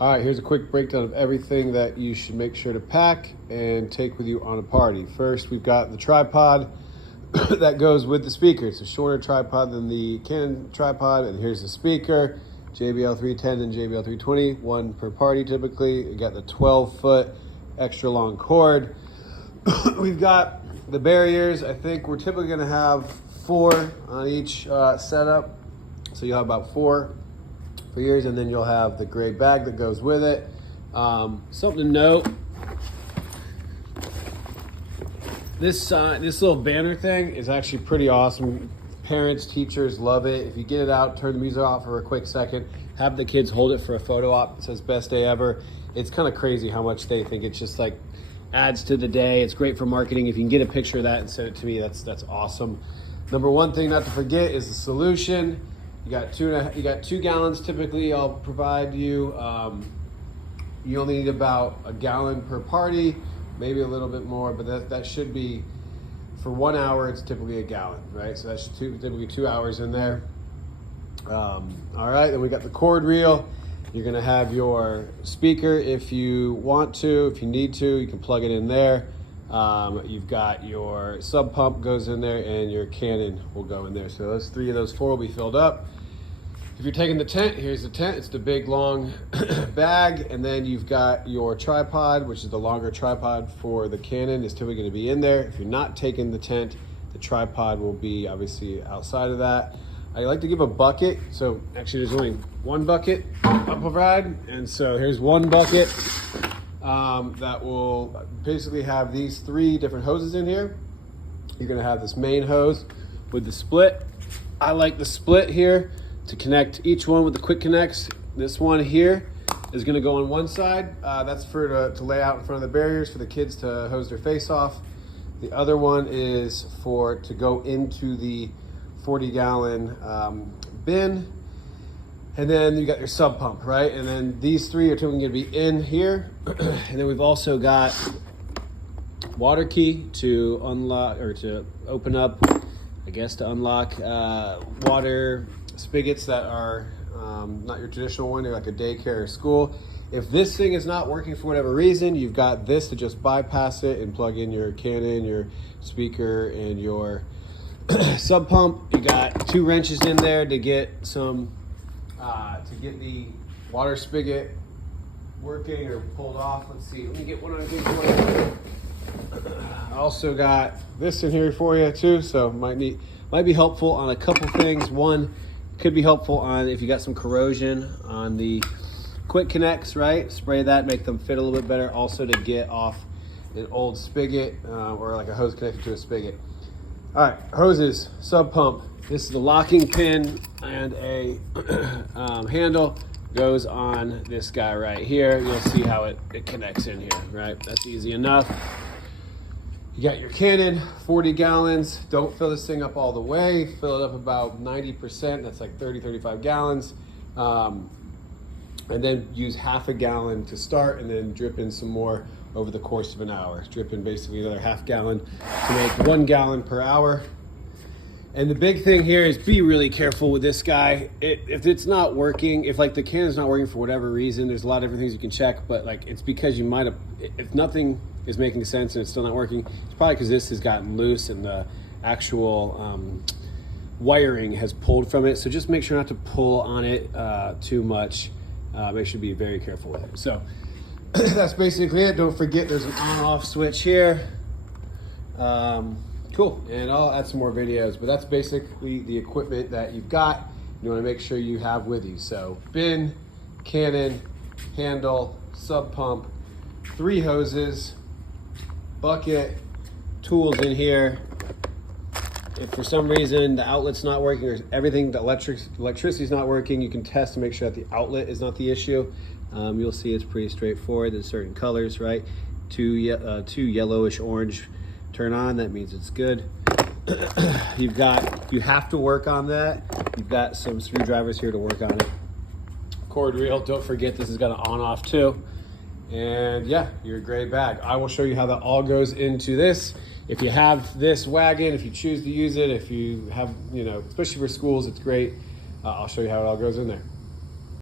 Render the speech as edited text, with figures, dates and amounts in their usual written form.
All right, here's a quick breakdown of everything that you should make sure to pack and take with you on a party. First, we've got the tripod that goes with the speaker. It's a shorter tripod than the Canon tripod, and here's the speaker, JBL 310 and JBL 320, one per party typically. You got the 12-foot extra long cord. We've got the barriers. I think we're typically gonna have 4 on each setup. So you'll have about 4 for yours, and then you'll have the gray bag that goes with it. Something to note, this little banner thing is actually pretty awesome. Parents, teachers love it. If you get it out, turn the music off for a quick second, have the kids hold it for a photo op. It says best day ever. It's kind of crazy how much they think it's just like adds to the day. It's great for marketing. If you can get a picture of that and send it to me, that's awesome. Number one thing not to forget is the solution. You got 2 gallons typically. I'll provide you. You only need about a gallon per party, maybe a little bit more, but that should be, for 1 hour, it's typically a gallon, right? So that's typically 2 hours in there. All right, then we got the Chord Reel. You're gonna have your speaker if you want to, if you need to, you can plug it in there. You've got your sub pump goes in there, and your Canon will go in there. So those 3 of those 4 will be filled up. If you're taking the tent, here's the tent. It's the big long bag, and then you've got your tripod, which is the longer tripod for the Canon. It's typically going to be in there. If you're not taking the tent, the tripod will be obviously outside of that. I like to give a bucket. So actually, there's only 1 bucket I'll provide, and so here's 1 bucket that will basically have these 3 different hoses in here. You're going to have this main hose with the split. I like the split here to connect each one with the quick connects. This one here is gonna go on one side. That's for to lay out in front of the barriers for the kids to hose their face off. The other one is to go into the 40-gallon bin. And then you got your sub pump, right? And then these 3 are typically gonna be in here. And then we've also got water key to unlock, or to open up, I guess, to unlock water spigots that are not your traditional one. They're like a daycare or school. If this thing is not working for whatever reason, you've got this to just bypass it and plug in your Canon, your speaker, and your sub pump. You got 2 wrenches in there to get some to get the water spigot working or pulled off. Let's see. Let me get one on a good one. I also got this in here for you too, so might be helpful on a couple things. One, could be helpful on if you got some corrosion on the quick connects, right? Spray that, make them fit a little bit better. Also to get off an old spigot or like a hose connected to a spigot. All right, hoses, sub pump. This is the locking pin and a handle. Goes on this guy right here. You'll see how it connects in here, right? That's easy enough. You got your Canon, 40 gallons. Don't fill this thing up all the way. Fill it up about 90%. That's like 35 gallons. And then use half a gallon to start, and then drip in some more over the course of an hour. Drip in basically another half gallon to make 1 gallon per hour. And the big thing here is be really careful with this guy. If it's not working, if like the Canon's not working for whatever reason, there's a lot of different things you can check, but like it's because you might have, if nothing is making sense and it's still not working, it's probably because this has gotten loose and the actual wiring has pulled from it. So just make sure not to pull on it too much. Make sure to be very careful with it. So that's basically it. Don't forget there's an on-off switch here. Cool, and I'll add some more videos, but that's basically the equipment that you've got. You want to make sure you have with you. So bin, Canon, handle, sub pump, 3 hoses, bucket, tools in here. If for some reason the outlet's not working or everything, the electricity's not working, you can test to make sure that the outlet is not the issue. You'll see it's pretty straightforward. There's certain colors, right? 2 yellowish orange turn on, that means it's good. You have to work on that. You've got some screwdrivers here to work on it. Chord Reel, don't forget this has got an on-off too. And yeah, your gray bag. I will show you how that all goes into this. If you have this Wagon, if you choose to use it, if you have, especially for schools, it's great. I'll show you how it all goes in there.